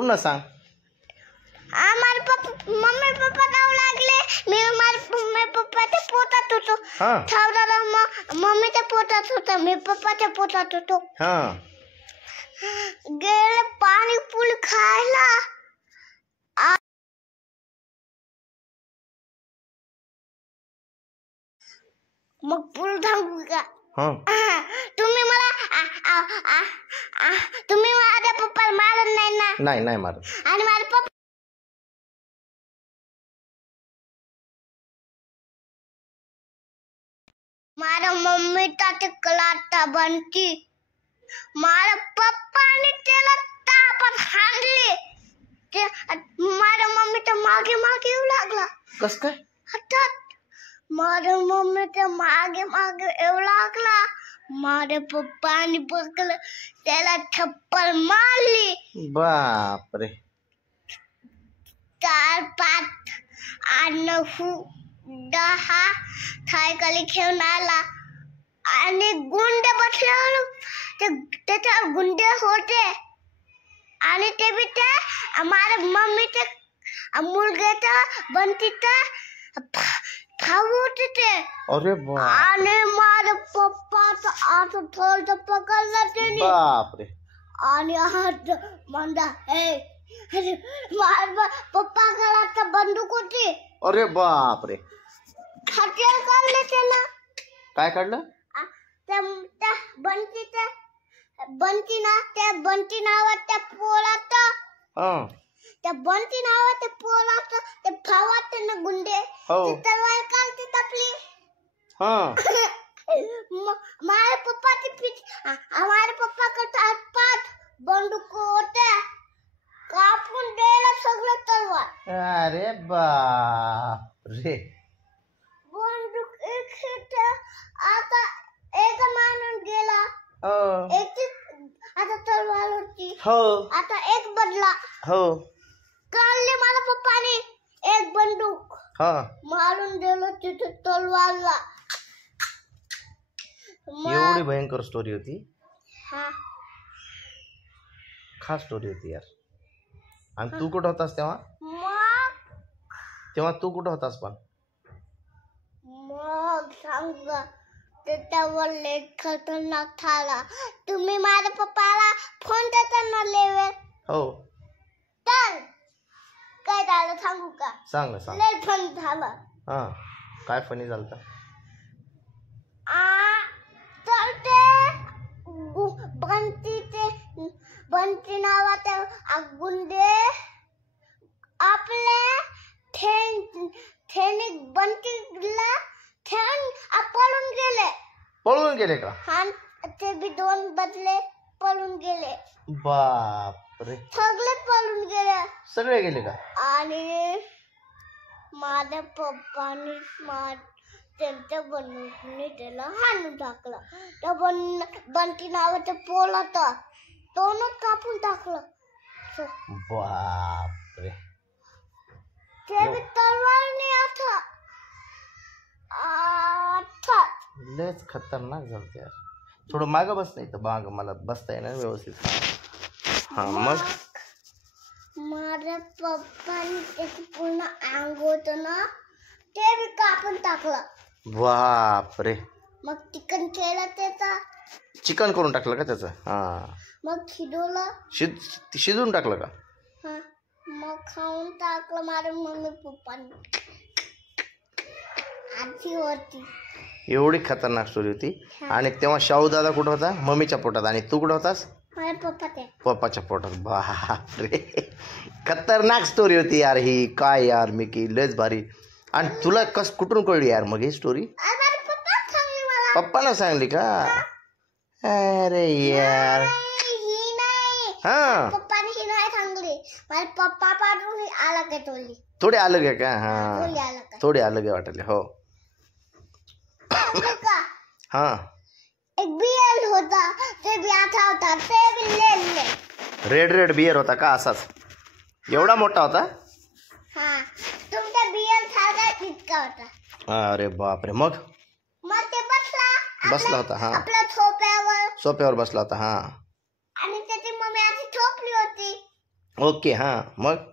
पूर्ण सांग. हमारे पापा मम्मी पापा धावू लागले. मी मम्मी पप्पाच्या पोटात होतो. धावताना मम्मीच्या पोटात होतो, मी पप्पाच्या पोटात होतो. गेले पाणी पुरी खायला. मग पुढे सांगू का? तुम्ही माझ्या पप्पाला मारत नाही ना? नाही मारत. आणि माझे पप्पा मारा मम्मी ताते कलाटा बनती. मारा पप्पाने त्याला तापत हाणले. माझ्या मम्मीच्या मागे येऊ लागला. कस काय? हठात माझ्या मम्मीच्या मागे येऊ लागला. माझ्या पप्पाने पकडलं, त्याला थप्पड मारली. बापरे. 4, 5, 8, 9, 10 सायकली घेऊन आला आणि गुंडे बसले. त्याच्यावर गुंडे होते आणि ते बी ते माझ्या मम्मीचे मुलग्याचा बंटीचा भाऊ होते ते. अरे आणि माझ्या पप्पाचा हात थोडं पकडला त्याने. बापरे. आणि हात म्हणता माझ्या पप्पा घरात बंदूक होती. अरे बापरे. हत्यार काढले त्याला. काय काढलं? त्या बंटी नावाच्या पोरात. त्या बंटी नावाच्या पोरात ते भावात ना गुंडे तलवार काढते आपली. माझ्या हमारे पप्पा का 5 बंदूक होत्या. कापून द्यायला सगळं तलवार. अरे बापरे. बंदूक एक आता एक माणूस गेला. आता तलवार होती. आता एक बदला. काढले माझ्या पप्पाने एक बंदूक. मारून दिलं तिथे तलवारला. एवढी भयंकर स्टोरी होती. खास स्टोरी होती यार. आणि तू कुठं होतास तेव्हा? तू कुठं होतास? पण मग सांगा त्याच्यावर लय खतरनाक झाला. तुम्ही माझ्या पप्पाला फोन देताना लेवे. तर काय झालं सांगू का? सांग. लय फन झालं. काय फनी झालं? तर ते बंटी नावाचे गुंडे आपले थेने बंटीला पळून गेले का? ते बी 2 बदले पळून गेले. बापरे. सगळे गेले का? आणि माझ्या पप्पाने त्यांच्या बंदुकीने त्याला हाणून टाकलं. त्या बंटी नावाच्या पोलाचा तोंड कापून टाकलं. बापरे. ते बी तलवारने लयच खतरनाक झालं यार. थोडं मागं बस. नाही तर माग मला बसता येणार व्यवस्थित. मग माझ्या पप्पाने त्याचं पूर्ण अंग होतं ना, ते बी कापून टाकलं. बापरे. मग चिकन केलं त्याचा. चिकन करून टाकलं का त्याचं? मग शिजवलं. शिजवून टाकलं का? मग खाऊन टाकलं माझ्या मम्मी पप्पाने. आजी होती. एवढी खतरनाक स्टोरी होती. आणि तेव्हा शाहू दादा कुठं होता? मम्मीच्या पोटात. आणि तू कुठं होतास? पप्पाच्या पोटात. बापरे. खतरनाक स्टोरी होती यार ही. काय यार मिकी, लयच भारी. आणि तुला कुठून कळली यार मग ही स्टोरी? पप्पानं सांगली का? अरे यार. पप्पाने ही नाही सांगली. माझे पप्पा पाठवून अलग आहे. थोडे अलग आहे का? थोडे अलग आहे वाटले. हो. एक बियर होता. ते बी आता होता. ते बी रेड बियर होता का? असाच एवढा मोठा होता? तुमचा बियर सारखा इतका होता. अरे बापरे. मग ते बसला होता. आपल्या सोप्यावर बसला होता. आणि त्याची मम्मी अशी झोपली होती. ओके हां मग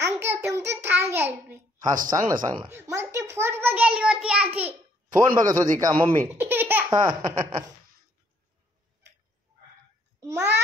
अंकल तुमचं सांगाल मी. हा सांग ना. मग ती फोन बघायली होती आधी. फोन बघत होती का मम्मी? हा मग